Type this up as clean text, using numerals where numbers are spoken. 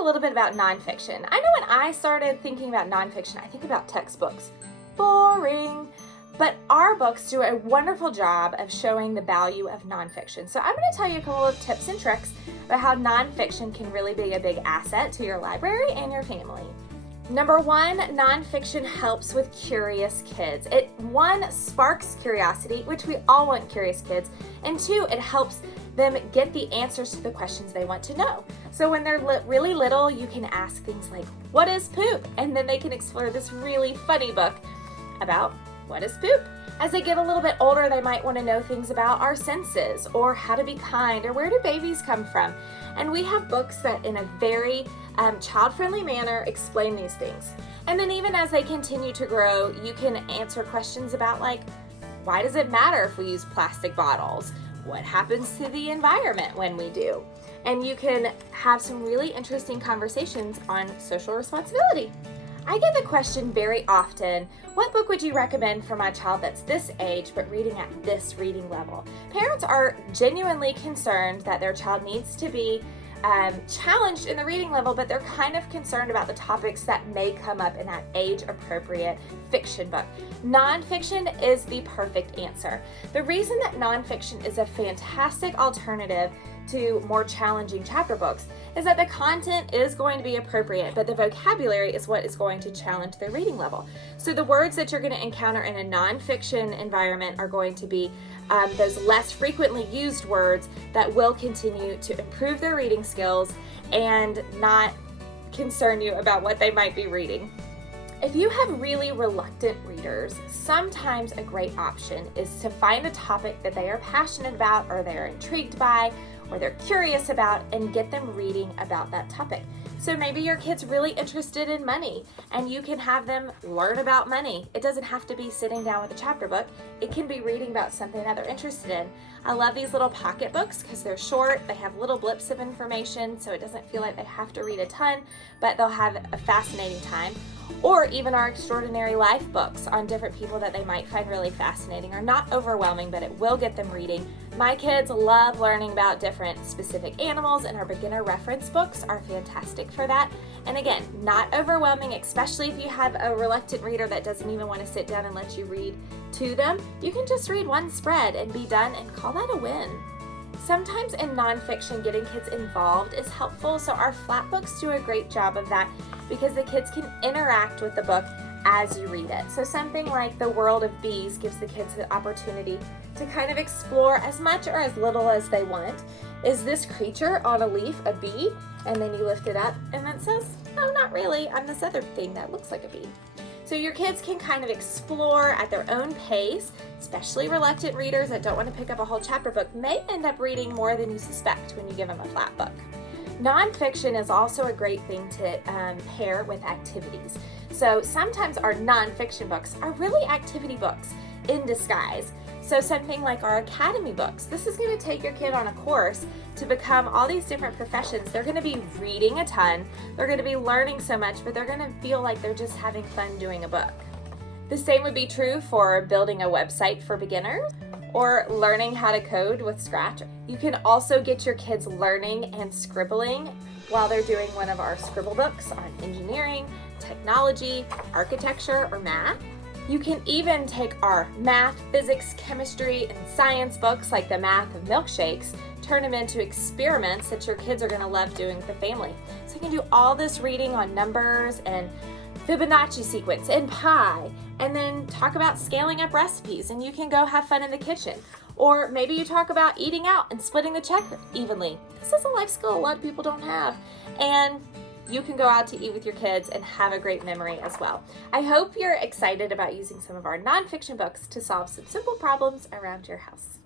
a little bit about nonfiction. I know when I started thinking about nonfiction, I think about textbooks. Boring. But our books do a wonderful job of showing the value of nonfiction. So I'm going to tell you a couple of tips and tricks about how nonfiction can really be a big asset to your library and your family. Number one, nonfiction helps with curious kids. One, sparks curiosity, which we all want curious kids, and two, it helps them get the answers to the questions they want to know. So when they're really little, you can ask things like, what is poop? And then they can explore this really funny book about what is poop. As they get a little bit older, they might want to know things about our senses or how to be kind or where do babies come from. And we have books that in a very child-friendly manner explain these things. And then even as they continue to grow, you can answer questions about like, why does it matter if we use plastic bottles? What happens to the environment when we do? And you can have some really interesting conversations on social responsibility. I get the question very often, what book would you recommend for my child that's this age but reading at this reading level? Parents are genuinely concerned that their child needs to be challenged in the reading level, but they're kind of concerned about the topics that may come up in that age-appropriate fiction book. Nonfiction is the perfect answer. The reason that nonfiction is a fantastic alternative to more challenging chapter books is that the content is going to be appropriate, but the vocabulary is what is going to challenge their reading level. So the words that you're going to encounter in a nonfiction environment are going to be those less frequently used words that will continue to improve their reading skills and not concern you about what they might be reading. If you have really reluctant readers, sometimes a great option is to find a topic that they are passionate about or they're intrigued by or they're curious about and get them reading about that topic. So maybe your kid's really interested in money and you can have them learn about money. It doesn't have to be sitting down with a chapter book. It can be reading about something that they're interested in. I love these little pocket books because they're short, they have little blips of information, so it doesn't feel like they have to read a ton, but they'll have a fascinating time. Or even our extraordinary life books on different people that they might find really fascinating are not overwhelming, but it will get them reading. My kids love learning about different specific animals, and our beginner reference books are fantastic for that. And again, not overwhelming, especially if you have a reluctant reader that doesn't even want to sit down and let you read to them. You can just read one spread and be done and call that a win. Sometimes in nonfiction, getting kids involved is helpful, so our flat books do a great job of that because the kids can interact with the book as you read it. So something like The World of Bees gives the kids the opportunity to kind of explore as much or as little as they want. Is this creature on a leaf a bee? And then you lift it up and it says, no, not really. I'm this other thing that looks like a bee. So your kids can kind of explore at their own pace, especially reluctant readers that don't want to pick up a whole chapter book may end up reading more than you suspect when you give them a flat book. Nonfiction is also a great thing to pair with activities. So sometimes our nonfiction books are really activity books in disguise. So something like our academy books, this is going to take your kid on a course to become all these different professions. They're going to be reading a ton, they're going to be learning so much, but they're going to feel like they're just having fun doing a book. The same would be true for building a website for beginners or learning how to code with Scratch. You can also get your kids learning and scribbling while they're doing one of our scribble books on engineering, technology, architecture, or math. You can even take our math, physics, chemistry, and science books like the Math of Milkshakes, turn them into experiments that your kids are going to love doing with the family. So you can do all this reading on numbers and Fibonacci sequence and pi, and then talk about scaling up recipes, and you can go have fun in the kitchen. Or maybe you talk about eating out and splitting the check evenly. This is a life skill a lot of people don't have. And you can go out to eat with your kids and have a great memory as well. I hope you're excited about using some of our nonfiction books to solve some simple problems around your house.